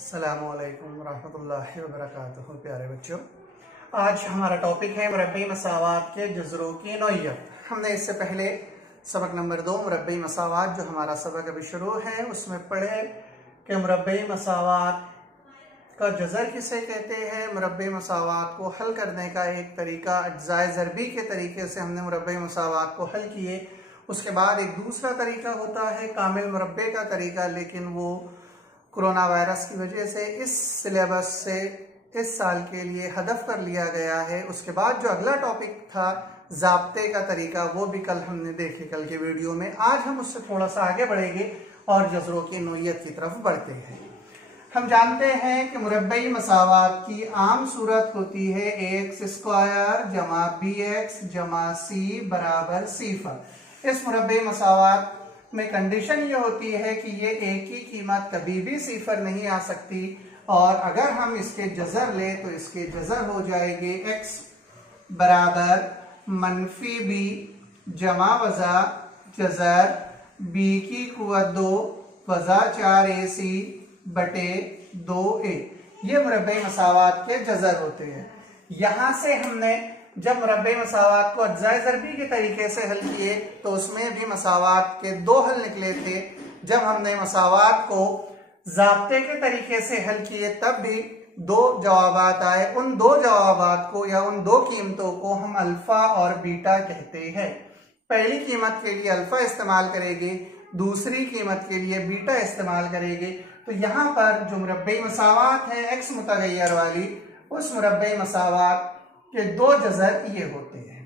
अस्सलामुअलैकुम रहमतुल्लाहि व बरकातुहू। प्यारे बच्चों, आज हमारा टॉपिक है मुरब्बी मसावात के जज़रों की नौइयत। हमने इससे पहले सबक नंबर 2 मुरब्बी मसावात, जो हमारा सबक अभी शुरू है, उसमें पढ़े कि मुरब्बी मसावात का जज़र किसे कहते हैं। मुरब्बी मसावात को हल करने का एक तरीका अज्जाए ज़रबी के तरीके से हमने मुरब्बी मसावात को हल किए। उसके बाद एक दूसरा तरीका होता है कामिल मुरब्बे का तरीका, लेकिन वो कोरोना वायरस की वजह से इस सिलेबस से इस साल के लिए हदफ कर लिया गया है। उसके बाद जो अगला टॉपिक था ज़ाब्ते का तरीका, वो भी कल हमने देखे कल के वीडियो में। आज हम उससे थोड़ा सा आगे बढ़ेंगे और जज़रों की नौइयत की तरफ बढ़ते हैं। हम जानते हैं कि मुरब्बई मसावात की आम सूरत होती है ax स्क्वायर जमा bx जमा c बराबर सिफर। इस मुरब्बई मसावात में कंडीशन ये होती है कि ये एक ही कीमत कभी भी सिफर नहीं आ सकती, और अगर हम इसके जज़र ले तो इसके जज़र हो जाएंगे x बराबर मनफी b जमा वजा जज़र b की कुव्वत 2 वजा 4ac बटे 2a। ये मुरब्बई मसावात के जज़र होते हैं। यहां से हमने जब मुरब्बई मसावात को अज्जाए ज़रबी के तरीके से हल किए तो उसमें भी मसावात के 2 हल निकले थे। जब हमने मसावात को ज़ाब्ते के तरीके से हल किए तब भी 2 जवाबात आए। उन 2 जवाबात को या उन 2 कीमतों को हम अल्फा और बीटा कहते हैं। पहली कीमत के लिए अल्फा इस्तेमाल करेंगे, दूसरी कीमत के लिए बीटा इस्तेमाल करेंगे। तो यहाँ पर जो मुरब्बई मसावात है एक्स मुतगय्यर वाली, उस मुरब्बई मसावात के 2 जज़र ये होते हैं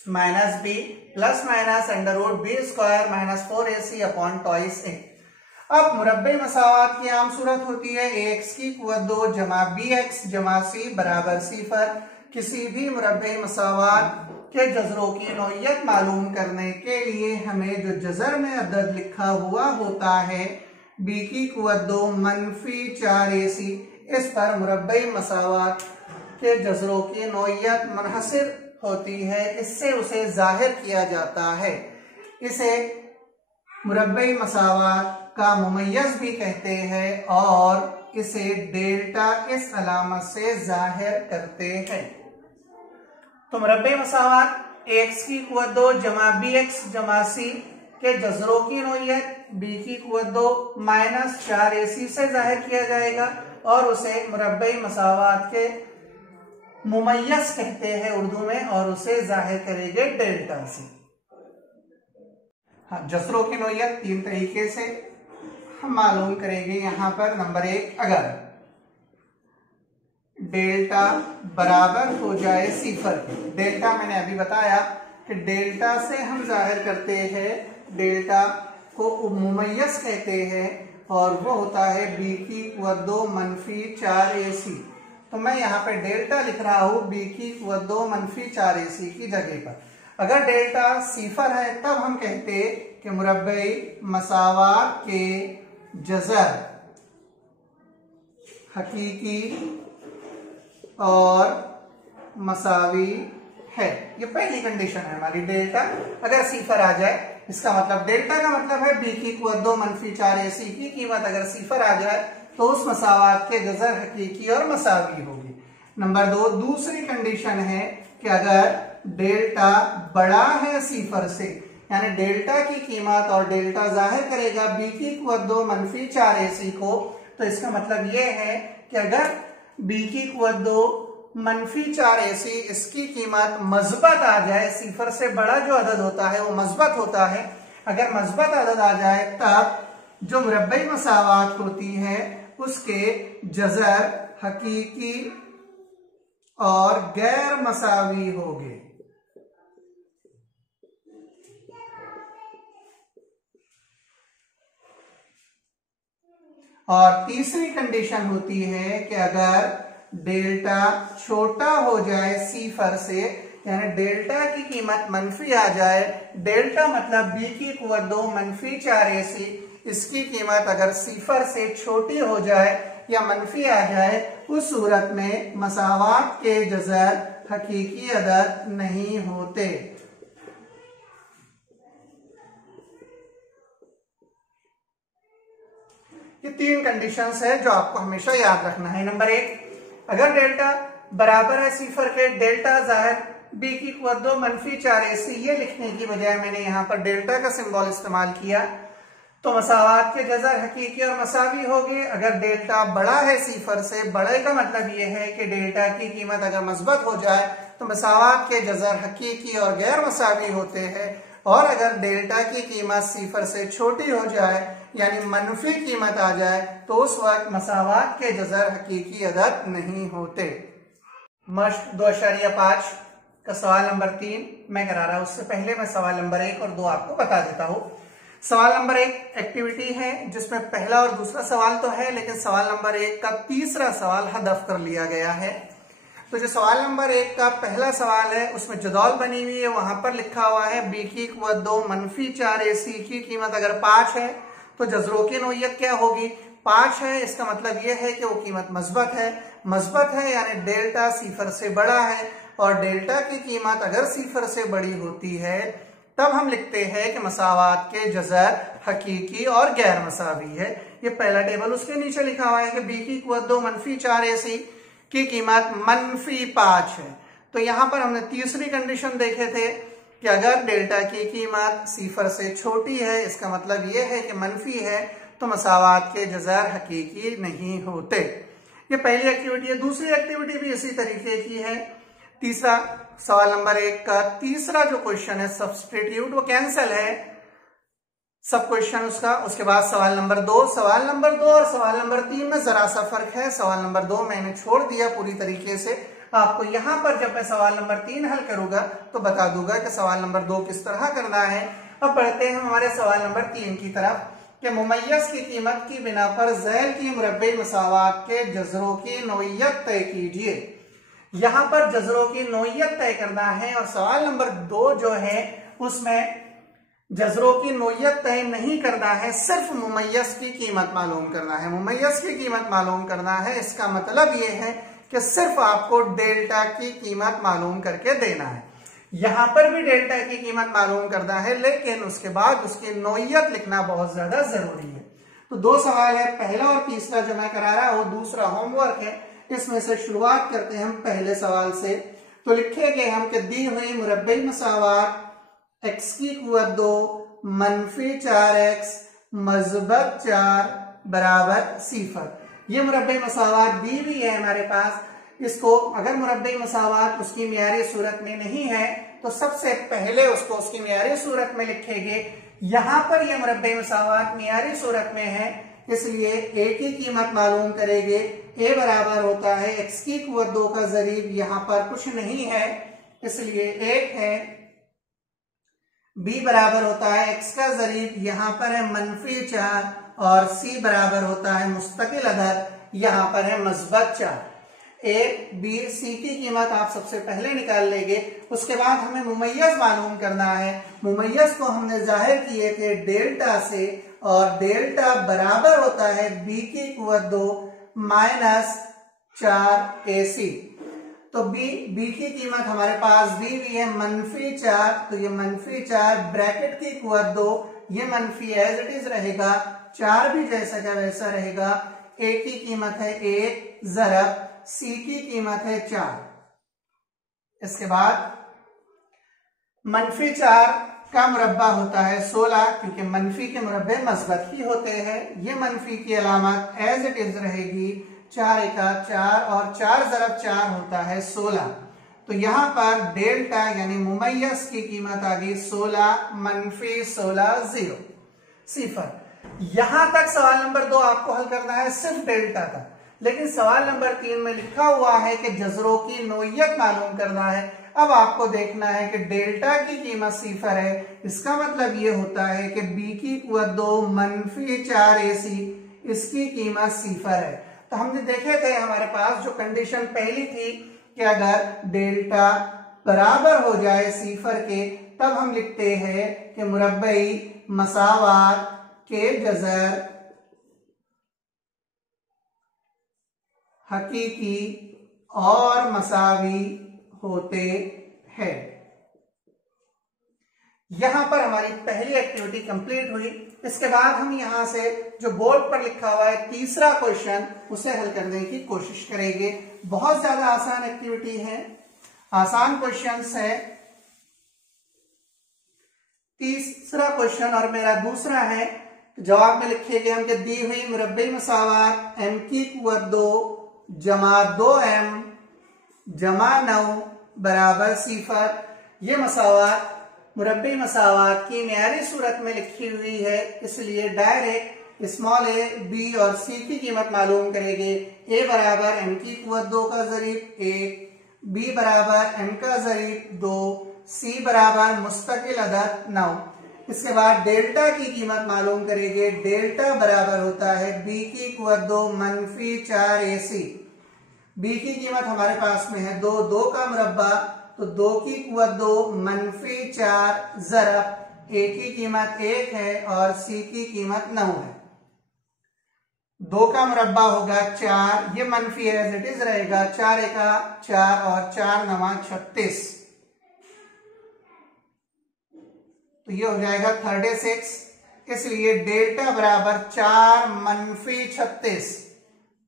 minus B plus minus under root B square minus 4ac upon twice A. अब मुरब्बई मसावात की आम सूरत होती है ax की कुव्वत 2 जमा bx जमा c बराबर सिफर। किसी भी मुरब्बई मसावात के जज़रों की नौइयत मालूम करने के लिए हमें जो जज़र में अदद लिखा हुआ होता है b की कुव्वत 2 मनफी 4ac, इस पर मुरब्बई मसावात के जज़रों की नौइयत मुनहसिर होती है। इससे उसे जाहिर किया जाता है। इसे मुरब्बई मसावात का मुमय्यज़ भी कहते हैं और इसे डेल्टा इस अलामत से जाहिर करते हैं। तो मुरब्बई मसावात x की कुव्वत 2 जमा bx जमा c के जज़रों की नौइयत b की कुव्वत 2 माइनस 4ac से जाहिर किया जाएगा और उसे मुरब्बई मसावात के मुमय्यज़ कहते हैं उर्दू में, और उसे जाहिर करेंगे डेल्टा से। हाँ, जज़रों की नौइयत 3 तरीके से हम मालूम करेंगे। यहां पर नंबर 1, अगर डेल्टा बराबर हो जाए सिफर के, डेल्टा मैंने अभी बताया कि डेल्टा से हम जाहिर करते हैं, डेल्टा को मुमय्यज़ कहते हैं और वो होता है b की कुव्वत 2 मनफी 4ac। तो मैं यहाँ पे डेल्टा लिख रहा हूं b की कुव्वत 2 मनफी 4ac की जगह पर। अगर डेल्टा सिफर है तब हम कहते कि मुरब्बई मसावात के जज़र हकीकी और मसावी है। ये पहली कंडीशन है हमारी, डेल्टा अगर सिफर आ जाए। इसका मतलब डेल्टा का मतलब है b की कुव्वत 2 मनफी 4ac की कीमत अगर सिफर आ जाए तो उस मसावात के जज़र हकीकी और मसावी होगी। नंबर 2, दूसरी कंडीशन है कि अगर डेल्टा बड़ा है सिफर से, यानी डेल्टा की कीमत और डेल्टा जाहिर करेगा b की कुव्वत 2 मनफी 4ac को, तो इसका मतलब यह है कि अगर b की कुव्वत 2 मनफी 4ac इसकी कीमत मज़बत आ जाए, सिफर से बड़ा जो अदद होता है वो मज़बत होता है। अगर मज़बत अदद आ जाए तब जो मुरब्बई मसावात होती है उसके जज़र हकीकी और गैर मसावी होंगे। और तीसरी कंडीशन होती है कि अगर डेल्टा छोटा हो जाए सिफर से, यानी डेल्टा की कीमत मनफी आ जाए, डेल्टा मतलब b की कुव्वत 2 मनफी 4ac, इसकी कीमत अगर सिफर से छोटी हो जाए या मनफी आ जाए, उस सूरत में मसावात के जज़र हकीकी अदद नहीं होते। ये 3 कंडीशंस है जो आपको हमेशा याद रखना है। नंबर 1, अगर डेल्टा बराबर है सिफर के, डेल्टा ज़ाहिर b की कुव्वत 2 -4 AC, ये लिखने की बजाय मैंने यहाँ पर डेल्टा का सिंबल इस्तेमाल किया, तो मसावात के जज़र हकीकी और मसावी हो गए। अगर डेल्टा बड़ा है सिफर से, बड़े का मतलब ये है कि डेल्टा की कीमत अगर मस्बत हो जाए तो मसावात के जज़र हकीकी और गैर मसावी होते हैं, और अगर डेल्टा की कीमत सिफर से छोटी हो जाए यानी मनफी कीमत आ जाए तो उस वक्त मसावात के जज़र हकीकी अदद नहीं होते। मश्क 2.5 का सवाल नंबर 3 मैं करा रहा हूं, उससे पहले मैं सवाल नंबर 1 और 2 आपको बता देता हूं। सवाल नंबर 1 एक्टिविटी है जिसमें पहला और दूसरा सवाल तो है, लेकिन सवाल नंबर 1 का तीसरा सवाल हदफ कर लिया गया है। तो जो सवाल नंबर 1 का पहला सवाल है उसमें जदौल बनी हुई है, वहां पर लिखा हुआ है b की कुव्वत 2 -4 AC की कीमत अगर 5 है तो जज़रों की नौइयत क्या होगी? 5 है, इसका मतलब यह है कि वो कीमत मस्बत है। मस्बत है यानी डेल्टा सिफर से बड़ा है, और डेल्टा की कीमत अगर सिफर से बड़ी होती है तब हम लिखते हैं कि मसावात के जज़र हकीकी और गैर मसावी है। ये पहला टेबल, उसके नीचे लिखा हुआ है कि b की कुव्वत 2 -4 AC की कीमत -5 है। तो यहां पर हमने तीसरी कंडीशन देखे थे कि अगर डेल्टा की कीमत सिफर से छोटी है, इसका मतलब यह है कि मनफी है, तो मसावात के जज़र हकीकी नहीं होते। ये पहली एक्टिविटी है। दूसरी एक्टिविटी भी इसी तरीके की है। तीसरा सवाल नंबर 1 का तीसरा जो क्वेश्चन है सब्स्टिट्यूट, वो कैंसिल है सब क्वेश्चन उसका। उसके बाद सवाल नंबर 2 और सवाल नंबर 3 में जरा सा फर्क है। सवाल नंबर 2 मैंने छोड़ दिया पूरी तरीके से, आपको यहां पर जब मैं सवाल नंबर 3 हल करूंगा तो बता दूंगा कि सवाल नंबर 2 किस तरह करना है। अब बढ़ते हैं हमारे सवाल नंबर 3 की तरफ कि मुमय्यज़ की कीमत की बिना पर ज़ैल की मुरब्बी मसावात के जज़रों की नौइयत तय कीजिए। यहां पर जज़रों की नौइयत तय करना है, और सवाल नंबर 2 जो है उसमें जज़रों की नौइयत तय नहीं करना है, सिर्फ मुमय्यज़ की कीमत मालूम करना है। मुमय्यज़ की कीमत मालूम करना है, इसका मतलब यह है कि सिर्फ आपको डेल्टा की कीमत मालूम करके देना है। यहां पर भी डेल्टा की कीमत मालूम करना है, लेकिन उसके बाद उसकी नौइयत लिखना बहुत ज्यादा जरूरी है। तो 2 सवाल है, पहला और तीसरा जो मैं करा रहा हूं, दूसरा होमवर्क है। इसमें से शुरुआत करते हैं हम पहले सवाल से। तो लिखेंगे हम कि दी हुई मुरब्बी मसावात x की कुव्वत 2 -4x मज़बत 4 बराबर सिफर। ये मुरब्बे मसावात दी हुई है हमारे पास। इसको अगर मुरब्बे मसावात उसकी मियारी सूरत में नहीं है तो सबसे पहले उसको उसकी मियारी सूरत में लिखेंगे। यहां पर ये मुरब्बे मसावात मियारी सूरत में है, इसलिए a की कीमत मालूम करेंगे। a बराबर होता है x की कुव्वत 2 का ज़रीब, यहां पर कुछ नहीं है इसलिए 1 है। b बराबर होता है x का ज़रीब, यहां पर है -4, और c बराबर होता है मुस्तकिल अदद, यहां पर है मज़बत 4। a b c की कीमत आप सबसे पहले निकाल लेंगे। उसके बाद हमें मुमय्यज़ मालूम करना है। मुमय्यज़ को हमने जाहिर किए थे डेल्टा से, और डेल्टा बराबर होता है b की कुव्वत 2 -4 AC। तो b की कीमत हमारे पास दी हुई है -4, तो ये -4 ब्रैकेट की कुव्वत 2, ये मनफी एज इट इज रहेगा, 4 भी जैसा का वैसा रहेगा। a की कीमत है 1 ज़रब c की कीमत है 4। इसके बाद -4 का मुरब्बा होता है 16, क्योंकि मनफी के मुरब्बे मस्बत ही होते हैं। ये मनफी की अलामत एज इट इज रहेगी, 4 एका 4 और 4 ज़रब 4 होता है 16। तो यहां पर डेल्टा यानी मुमय्यज़ की कीमत आ गई 16 -16 0 सिफर। यहां तक सवाल नंबर 2 आपको हल करना है सिर्फ डेल्टा का, लेकिन सवाल नंबर 3 में लिखा हुआ है कि जज़रों की नौइयत मालूम करना है। अब आपको देखना है कि डेल्टा की कीमत सिफर है, इसका मतलब ये होता है कि b की कुव्वत 2 -4 AC, इसकी कीमत सिफर है। तो हमने देखे थे हमारे पास जो कंडीशन पहली थी कि अगर डेल्टा बराबर हो जाए सिफर के, तब हम लिखते हैं कि मुरब्बई मसावात के जज़र हकीकी और मसावी होते हैं। यहां पर हमारी पहली एक्टिविटी कंप्लीट हुई। इसके बाद हम यहां से जो बोर्ड पर लिखा हुआ है तीसरा क्वेश्चन उसे हल करने की कोशिश करेंगे। बहुत ज्यादा आसान एक्टिविटी है, आसान क्वेश्चंस है। तीसरा क्वेश्चन और मेरा दूसरा है, जवाब में लिखेंगे हम कि दी हुई मुरब्बी मसावात m की कुव्वत 2 जमा 2m जमा 9 बराबर 0। ये मसावात मुरब्बी मसावात की मेयारी सूरत में लिखी हुई है, इसलिए डायरेक्ट स्मॉल a, b और c की कीमत मालूम करेंगे। a बराबर m की कुव्वत 2 का ज़रीब 1, b बराबर m का ज़रीब 2, c बराबर मुस्तकिल अदद 9। इसके बाद डेल्टा की कीमत मालूम करेंगे। डेल्टा बराबर होता है b की कुव्वत 2 मनफी 4ac। b की कीमत हमारे पास में है 2, 2 का मुरब्बा तो 2 की कुव्वत 2 मनफी 4 ज़रब a की कीमत 1 है और c की कीमत 9 है। 2 का मुरब्बा होगा 4, ये मनफी एज इट इज रहेगा, 4 एका 4 और 4 नवा 36, तो ये हो जाएगा 36। इसलिए डेल्टा बराबर 4 मनफी 36,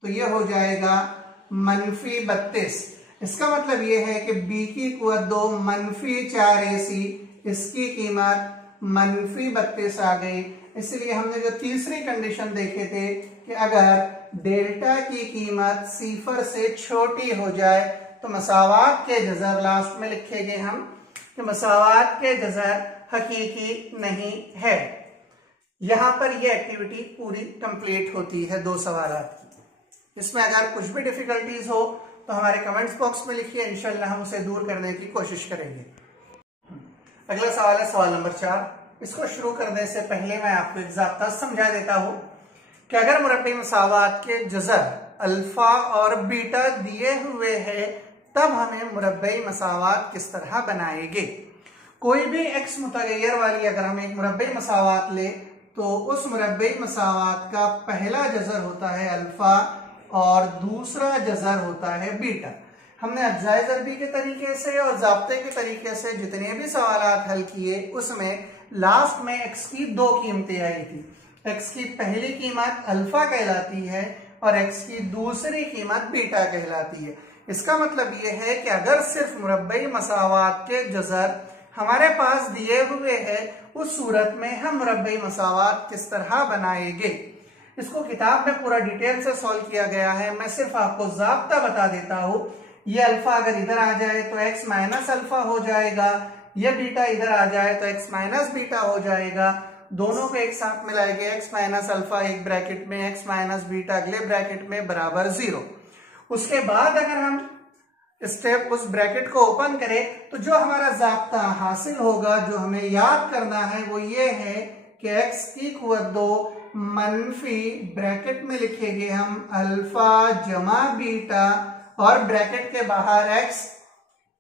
तो ये हो जाएगा मनफी 32। इसका मतलब ये है कि b की कुव्वत 2 मनफी 4ac, इसकी कीमत मनफी 32 आ गई। इसलिए हमने जो तीसरी कंडीशन देखे थे कि अगर डेल्टा की कीमत 0 से छोटी हो जाए तो मसावात के जज़र, लास्ट में लिखेंगे हम कि मसावात के जज़र हकीकी नहीं है। यहां पर यह एक्टिविटी पूरी कंप्लीट होती है 2 सवालात की। इसमें अगर कुछ भी डिफिकल्टीज हो तो हमारे कमेंट्स बॉक्स में लिखिए, इंशाल्लाह हम उसे दूर करने की कोशिश करेंगे। अगला सवाल है सवाल नंबर 4। इसको शुरू करने से पहले मैं आपको एक ज़ाब्ता समझा देता हूं कि अगर मुरब्बी मसावात के जज़र अल्फा और बीटा दिए हुए हैं तब हमें मुरब्बी मसावात किस तरह बनाएंगे। कोई भी एक्स मुतगय्यर वाली अगर हम एक मुरब्बी मसावात ले तो उस मुरब्बी मसावात का पहला जज़र होता है अल्फा और दूसरा जज़र होता है बीटा। हमने अज्जाए ज़रबी के तरीके से और ज़ाब्ते के तरीके से जितने भी सवालात हल किए उसमें लास्ट में एक्स की 2 कीमतें आई थी। एक्स की पहली कीमत अल्फा कहलाती है और एक्स की दूसरी कीमत बीटा कहलाती है। इसका मतलब यह है कि अगर सिर्फ मुरब्बई मसावात के जज़र हमारे पास दिए हुए हैं उस सूरत में हम मुरब्बई मसावात किस तरह बनाएंगे। इसको किताब में पूरा डिटेल से सॉल्व किया गया है, मैं सिर्फ आपको ज़ाब्ता बता देता हूं। ये अल्फा अगर इधर आ जाए तो x माइनस अल्फा हो जाएगा, ये बीटा इधर आ जाए तो x माइनस बीटा हो जाएगा। दोनों को एक साथ मिलाएंगे, x माइनस अल्फा एक ब्रैकेट में, x माइनस बीटा अगले ब्रैकेट में बराबर 0। उसके बाद अगर हम स्टेप उस ब्रैकेट को ओपन करें तो जो हमारा ज़ाब्ता हासिल होगा, जो हमें याद करना है वो ये है कि x की कुव्वत 2 मनफी ब्रैकेट में लिखेंगे हम अल्फा जमा बीटा और ब्रैकेट के बाहर x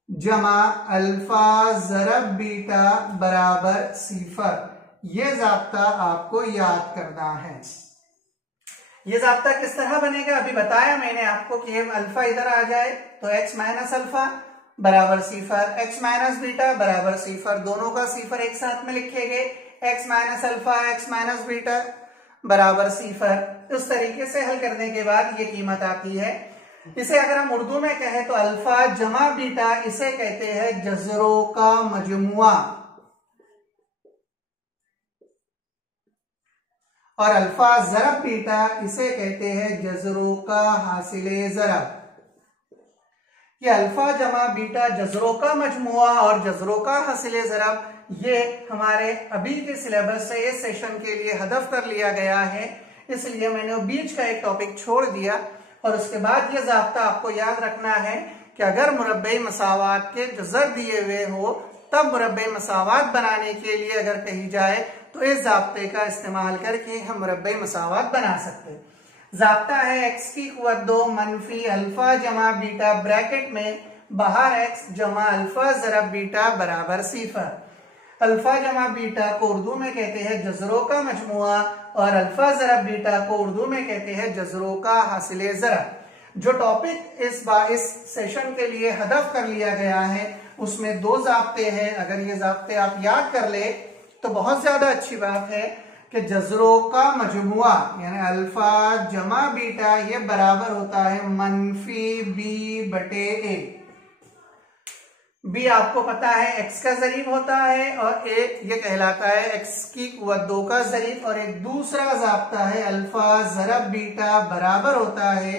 जमा अल्फा ज़रब बीटा बराबर 0। ये ज़ाब्ता आपको याद करना है। ये ज़ाब्ता किस तरह बनेगा अभी बताया मैंने आपको कि अल्फा इधर आ जाए तो x माइनस अल्फा बराबर 0, x माइनस बीटा बराबर 0, दोनों का 0 एक साथ में लिखेंगे, x minus alpha x minus beta बराबर 0। इस तरीके से हल करने के बाद ये कीमत आती है। इसे अगर हम उर्दू में कहें तो अल्फा जमा बीटा, इसे कहते हैं जज़रों का मजमुआ, और अल्फा ज़रब बीटा इसे कहते हैं जज़रों का हासिले ज़रब। ये अल्फा जमा बीटा जज़रों का मजमुआ और जज़रों का हासिले ज़रब ये हमारे अभी के सिलेबस से इस सेशन के लिए हदफ कर लिया गया है, इसलिए मैंने बीच का एक टॉपिक छोड़ दिया। और उसके बाद ये ज़ाब्ता आपको याद रखना है कि अगर मुरब्बई मसावात के जज़र दिए हुए हो तब मुरब्बई मसावात बनाने के लिए अगर कही जाए तो इस ज़ाब्ते का इस्तेमाल करके हम मुरब्बई मसावात बना सकते हैं। ज़ाब्ता है x की कुव्वत 2 मनफी अल्फा जमा बीटा ब्रैकेट में बाहर x जमा अल्फा ज़रब बीटा बराबर 0। अल्फा जमा बीटा को उर्दू में कहते हैं जज़रों का मजमुआ और अल्फा ज़रब बीटा को उर्दू में कहते हैं जज़रों का हासिले ज़रब। जो टॉपिक इस सेशन के लिए हदफ कर लिया गया है उसमें 2 ज़ाब्ते हैं। अगर ये ज़ाब्ते आप याद कर ले तो बहुत ज्यादा अच्छी बात है कि कि जजरों का मजमुआ यानी अल्फा जमा बीटा ये बराबर होता है मनफी बी बटे ए। बी आपको पता है x का ज़रीब होता है और ए ये कहलाता है x की कुव्वत 2 का ज़रीब, और एक दूसरा ज़ाब्ता है अल्फा ज़रब बीटा बराबर होता है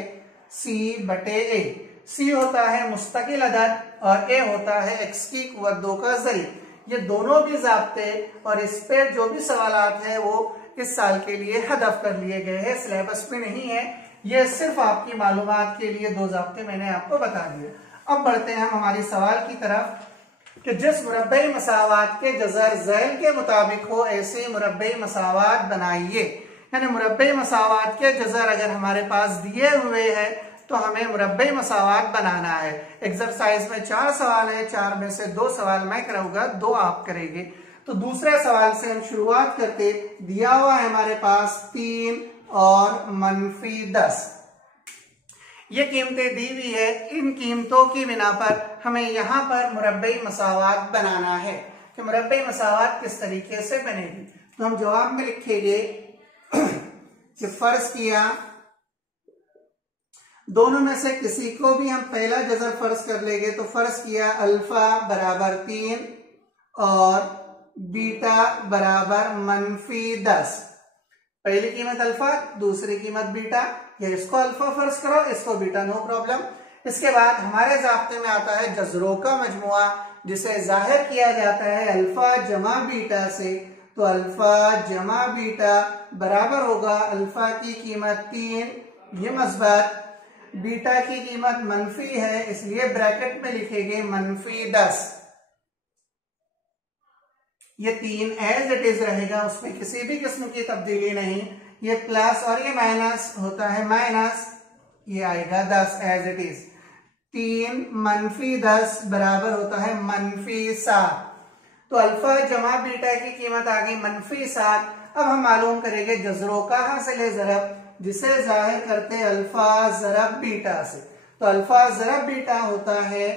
c बटे ए। c होता है मुस्तकिल अदद और a होता है x की कुव्वत 2 का ज़रीब। ये दोनों भी ज़ाब्ते और इस पे जो भी सवालात हैं वो इस साल के लिए हदफ कर लिए गए हैं, सिलेबस में नहीं है। ये सिर्फ आपकी मालूमात के लिए 2 ज़ाब्ते मैंने आपको बता दिए। अब बढ़ते हैं हम हमारी सवाल की तरफ कि जिस मुरब्बई मसावात के जज़र ज़ैल के मुताबिक हो ऐसे मुरब्बई मसावात बनाइए। यानी मुरब्बई मसावात के जज़र अगर हमारे पास दिए हुए हैं तो हमें मुरब्बई मसावात बनाना है। एक्सरसाइज में 4 सवाल है, 4 में से 2 सवाल मैं करूंगा, 2 आप करेंगे। तो दूसरे सवाल से हम शुरुआत करते। दिया हुआ है हमारे पास 3 और -10। ये कीमतें दी हुई है, इन कीमतों की बिना पर हमें यहाँ पर मुरब्बई मसावात बनाना है कि मुरब्बई मसावात किस तरीके से बनेगी। तो हम जवाब में लिखेंगे कि फर्ज किया दोनों में से किसी को भी हम पहला जज़र फर्ज कर लेंगे। तो फर्ज किया अल्फा बराबर 3 और बीटा बराबर -10। पहली कीमत अल्फा, दूसरी कीमत बीटा। या इसको अल्फा फर्ज करो, इसको बीटा, नो प्रॉब्लम। इसके बाद हमारे ज़ाब्ते में आता है जज़रों का मजमुआ, जिसे जाहिर किया जाता है अल्फा जमा बीटा से। तो अल्फा जमा बीटा बराबर होगा अल्फा की कीमत 3, ये मस्बत, बीटा की कीमत मनफी है इसलिए ब्रैकेट में लिखेंगे -10। ये 3 एज इट इज रहेगा, उसमें किसी भी किस्म की तब्दीली नहीं। ये प्लस और ये माइनस होता है माइनस, ये आएगा 10 एज इट इज। 3 -10 बराबर होता है -7। तो अल्फा जमा बीटा की कीमत आ गई -7। अब हम मालूम करेंगे जज़रों का हासिल ज़रब, जिसे जाहिर करते अल्फा ज़रब बीटा से। तो अल्फा ज़रब बीटा होता है,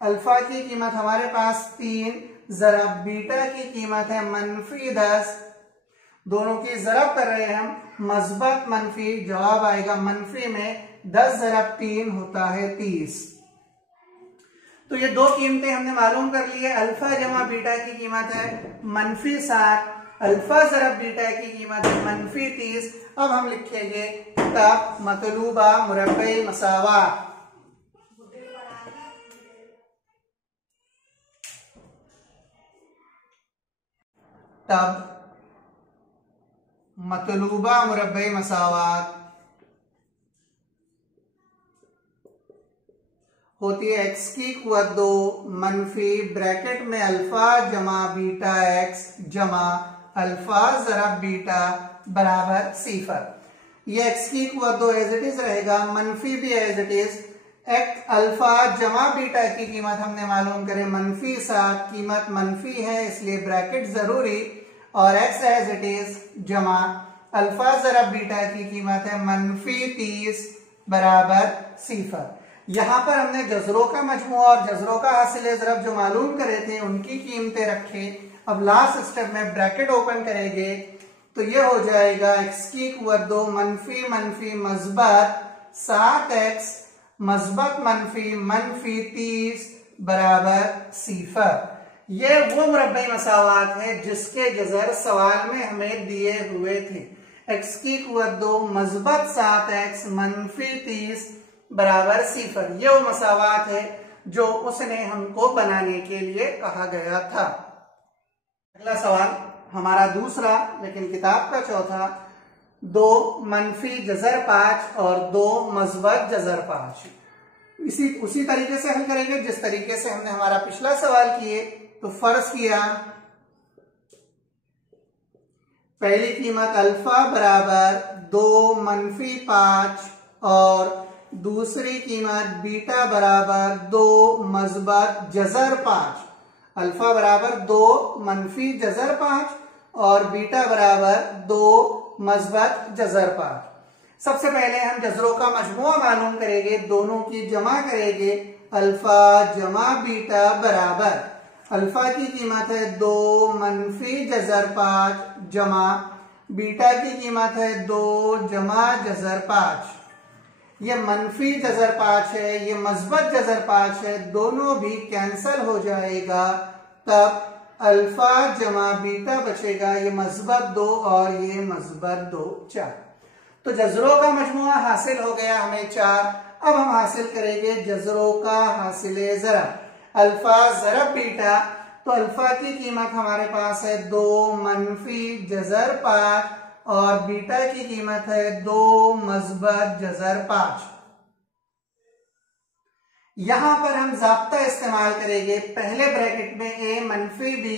अल्फा की कीमत हमारे पास 3, ज़रब बीटा की कीमत है -10। दोनों की ज़रब कर रहे हैं हम, मस्बत मनफी, जवाब आएगा मनफी में 10 ज़रब 3 होता है 30। तो ये 2 कीमतें हमने मालूम कर ली है। अल्फा जमा बीटा की कीमत है -7, अल्फा ज़रब बीटा की कीमत है -30। अब हम लिखेंगे तब मतलूबा मुरब्बई मसावात। तब मतलूबा मुरब्बई मसावात होती है x की कुव्वत 2 मनफी ब्रैकेट में अल्फा जमा बीटा x जमा अल्फा ज़रब बीटा बराबर 0। ये x की कुव्वत 2 एज इट इज रहेगा, मनफी भी एज इट इज। अल्फा जमा बीटा की कीमत हमने मालूम करे -7, कीमत मनफी है इसलिए ब्रैकेट जरूरी, और x एज इट इज जमा अल्फा ज़रब बीटा की कीमत है -30 बराबर 0। यहाँ पर हमने जज़रों का मजमुआ और जज़रों का हासिल ज़रब जो मालूम करे थे उनकी कीमतें रखे। अब लास्ट स्टेप में ब्रैकेट ओपन करेंगे तो ये हो जाएगा x की कुव्वत 2 मनफी मनफी मस्बत 7x मस्बत मनफी 30 बराबर 0। ये वो मुरब्बई मसावात है जिसके जज़र सवाल में हमें दिए हुए थे। x की कुव्वत 2 मस्बत 7x मनफी 30 बराबर 0। ये वो मसावात है जो उसने हमको बनाने के लिए कहा गया था। अगला सवाल हमारा दूसरा लेकिन किताब का चौथा, 2 मनफी जज़र 5 और 2 मस्बत जज़र 5। उसी तरीके से हल करेंगे जिस तरीके से हमने हमारा पिछला सवाल किए। तो फर्ज किया पहली कीमत अल्फा बराबर 2 मनफी 5 और दूसरी कीमत बीटा बराबर 2 मस्बत जज़र 5। अल्फा बराबर 2 मनफी जज़र 5 और बीटा बराबर 2 मस्बत जज़र 5। सबसे पहले हम जज़रों का मजमुआ मालूम करेंगे, दोनों की जमा करेंगे। अल्फा जमा बीटा बराबर अल्फा की कीमत है 2 मनफी जज़र 5 जमा बीटा की कीमत है 2 जमा जजर 5, ये मनफी जजर 5 है, ये मस्बत जजर 5 है, दोनों भी कैंसल हो जाएगा, तब अल्फा जमा बीटा बचेगा, ये मस्बत 2 और ये मस्बत 2 4। तो जजरों का मजमुआ हासिल हो गया हमें 4। अब हम हासिल करेंगे जजरों का हासिल ज़रब, अल्फा ज़रब बीटा। तो अल्फा की कीमत हमारे पास है 2 मनफी जजर 5 और बीटा की कीमत है 2 मस्बत जजर 5। यहां पर हम ज़ाब्ता इस्तेमाल करेंगे, पहले ब्रैकेट में a मनफी b,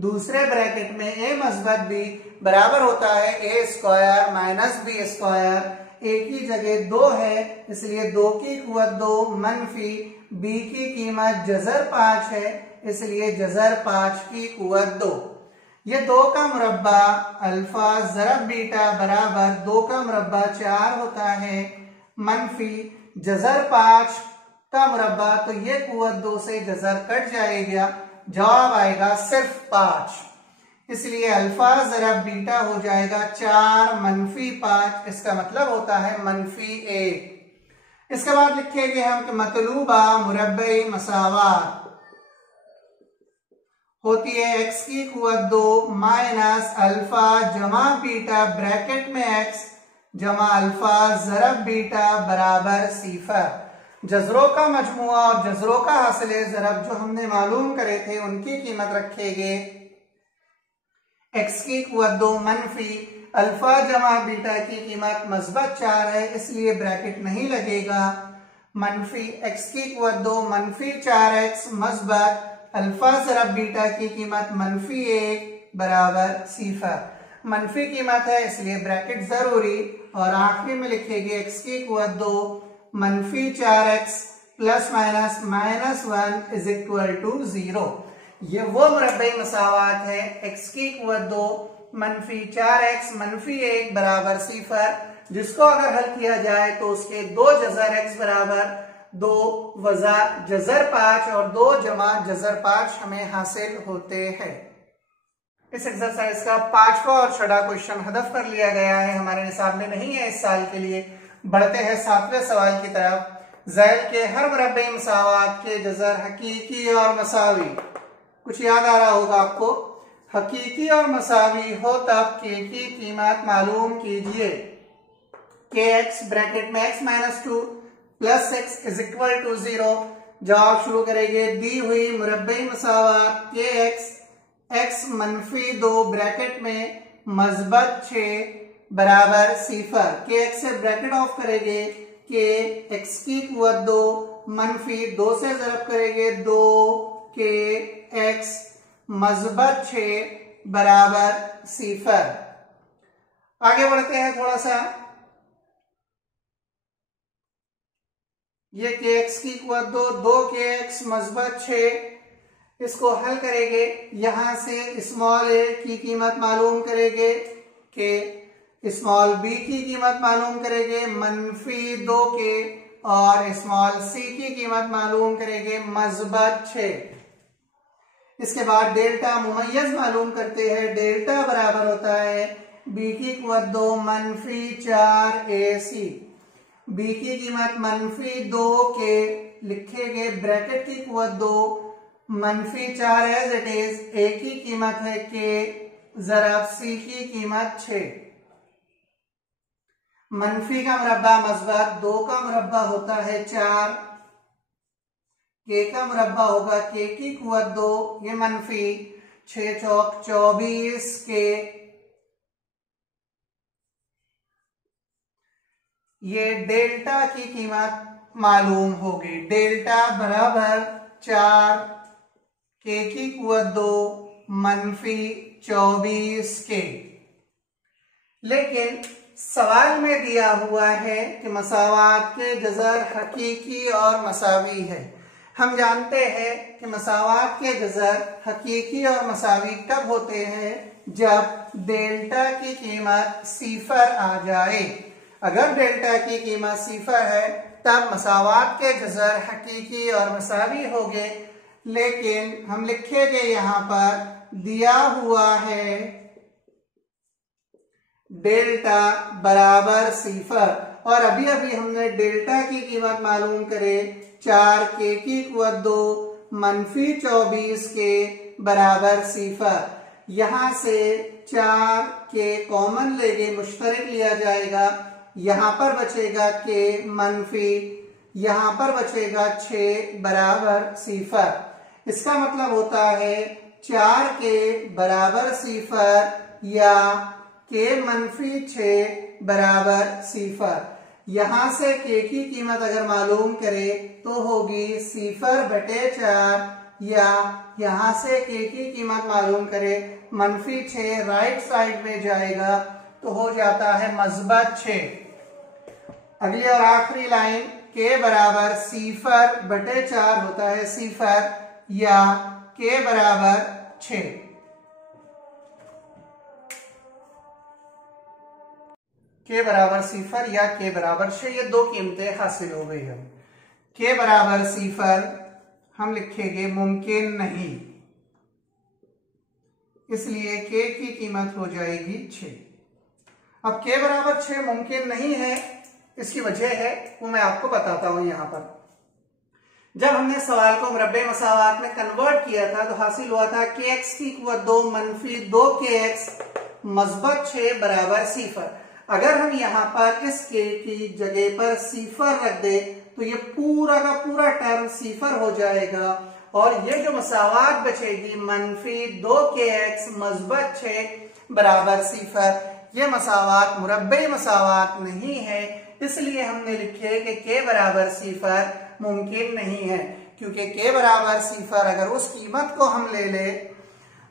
दूसरे ब्रैकेट में a मस्बत b बराबर होता है a square minus b square. a की जगह 2 है इसलिए 2 की कुव्वत 2 मनफी b की कीमत जजर 5 है इसलिए जजर 5 की कुव्वत 2। ये 2 का मुरब्बा अल्फा ज़रब बीटा बराबर 2 का मुरब्बा 4 होता है, मनफी जजर 5 का मुरब्बा, तो ये कुव्वत 2 से जजर कट जाएगा, जवाब आएगा सिर्फ 5, इसलिए अल्फा ज़रब बीटा हो जाएगा 4 मनफी 5, इसका मतलब होता है मनफी 1। इसके बाद लिखेंगे हम कि मतलूबा मुरब्बई मसावात होती है x की कुव्वत 2 माइनस अल्फा जमा बीटा ब्रैकेट में x जमा अल्फा ज़रब बीटा बराबर 0। जजरों का मजमुआ और जजरों का हासिल ज़रब जो हमने मालूम करे थे उनकी कीमत रखेंगे, x की कुव्वत 2 मनफी अल्फा जमा बीटा की कीमत मस्बत 4 है इसलिए ब्रैकेट नहीं लगेगा, मनफी x की कुव्वत 2 मनफी 4x मस्बत अल्फा ज़रब बीटा की कीमत मनफी 1 बराबर 0। मनफी कीमत है इसलिए ब्रैकेट जरूरी, और आखिरी में लिखेंगे x की कुव्वत 2 मनफी 4x plus minus minus 1 is equal to 0। ये वो मुरब्बई मसावात है, x की कुव्वत 2 मनफी 4x मनफी 1 बराबर 0, जिसको अगर हल किया जाए तो उसके 2 जजर x बराबर 2 वजा जजर 5 और 2 जमा जजर 5 हमें हासिल होते हैं। इस एक्सरसाइज का 5वां और 6वां क्वेश्चन हदफ कर लिया गया है, हमारे निसाब में नहीं है इस साल के लिए। बढ़ते हैं 7वें सवाल की तरफ। ज़ैल के हर मुरब्बई मसावात के जजर हकीकी और मसावी, कुछ याद आ रहा होगा आपको, हकीकी और मसावी हो तब के की कीमत मालूम कीजिए। के एक्स ब्रैकेट में x minus 2 plus x is equal to 0। जवाब शुरू करेंगे, दी हुई मुरब्बई मसावात के x मनफी 2 ब्रैकेट में मस्बत 6 बराबर 0। के x से ब्रैकेट ऑफ करेंगे, के x की कुव्वत 2 मनफी 2 से ज़रब करेंगे 2 के x मस्बत 6 बराबर 0। आगे बढ़ते हैं थोड़ा सा, ये के एक्स की कुव्वत 2 के एक्स मस्बत 6, इसको हल करेंगे, यहां से स्मॉल ए की कीमत मालूम करेंगे, के स्मॉल बी की कीमत मालूम करेंगे मनफी 2 के, और स्मॉल सी की कीमत मालूम करेंगे मस्बत 6। इसके बाद डेल्टा मुमय्यज मालूम करते हैं, डेल्टा बराबर होता है बी की कुव्वत 2 मनफी 4 AC, बी की कीमत मनफी 2 के लिखेंगे, ब्रैकेट की कुव्वत 2 मनफी 4 एज इट इज, ए की कीमत है के ज़रब सी की कीमत 6। मनफी का मुरब्बा मस्बत 2 का मुरब्बा होता है 4, के का मुरब्बा होगा के की कुव्वत 2, ये मनफी 6 चौक 24 के, ये डेल्टा की कीमत मालूम होगी, डेल्टा बराबर 4 के की कुव्वत 2 मनफी 24 के। लेकिन सवाल में दिया हुआ है कि मसावात के जजर हकीकी और मसावी है। हम जानते हैं कि मसावात के जजर हकीकी और मसावी कब होते हैं, जब डेल्टा की कीमत 0 आ जाए। अगर डेल्टा की कीमत 0 है तब मसावात के जजर हकीकी और मसावी होंगे। लेकिन हम लिखेंगे यहां पर दिया हुआ है डेल्टा बराबर सिफर। और अभी अभी हमने डेल्टा की कीमत मालूम करे 4k की कुवत 2 -24 के बराबर सिफर। यहां से 4k कॉमन लेके मुश्तरक लिया जाएगा, यहां पर बचेगा k मनफी, यहां पर बचेगा 6 बराबर सिफर। इसका मतलब होता है 4k बराबर सिफर या k मनफी 6 बराबर सिफर। यहां से k की कीमत अगर मालूम करे तो होगी सिफर बटे 4, या यहां से k की कीमत मालूम करे -6 राइट साइड में जाएगा तो हो जाता है मस्बत 6। अगली और आखिरी लाइन k बराबर सिफर बटे 4 होता है सिफर या k बराबर 6। k बराबर सिफर या k बराबर 6, ये दो कीमतें हासिल हो गई हम। k बराबर सिफर हम लिखेंगे मुमकिन नहीं, इसलिए k की कीमत हो जाएगी 6। अब k बराबर 6 मुमकिन नहीं है, इसकी वजह है वो मैं आपको बताता हूं। यहां पर जब हमने सवाल को मुरब्बे मसावात में कन्वर्ट किया था तो हासिल हुआ था kx की कुवत 2 -2kx मस्बत 6 बराबर सिफर। अगर हम यहाँ पर इस k की जगह पर सिफर रख दे तो ये पूरा का पूरा टर्म सिफर हो जाएगा, और ये जो मसावात बचेगी -2kx मस्बत 6 बराबर सिफर, ये मसावात मुरब्बे मसावात नहीं है, इसलिए हमने लिखे कि k बराबर सिफर मुमकिन नहीं है। क्योंकि k बराबर सिफर अगर उस कीमत को हम ले ले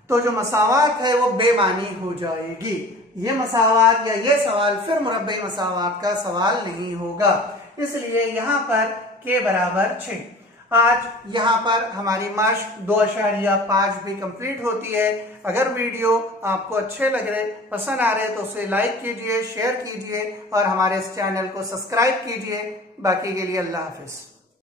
तो जो मसावात है वो बेमानी हो जाएगी। ये मसावात या ये सवाल फिर मुरब्बे मसावात का सवाल नहीं होगा, इसलिए यहाँ पर k बराबर 6। आज यहाँ पर हमारी मश्क 2.5 भी कंप्लीट होती है। अगर वीडियो आपको अच्छे लग रहे, पसंद आ रहे तो उसे लाइक कीजिए, शेयर कीजिए और हमारे इस चैनल को सब्सक्राइब कीजिए। बाकी के लिए अल्लाह हाफिज।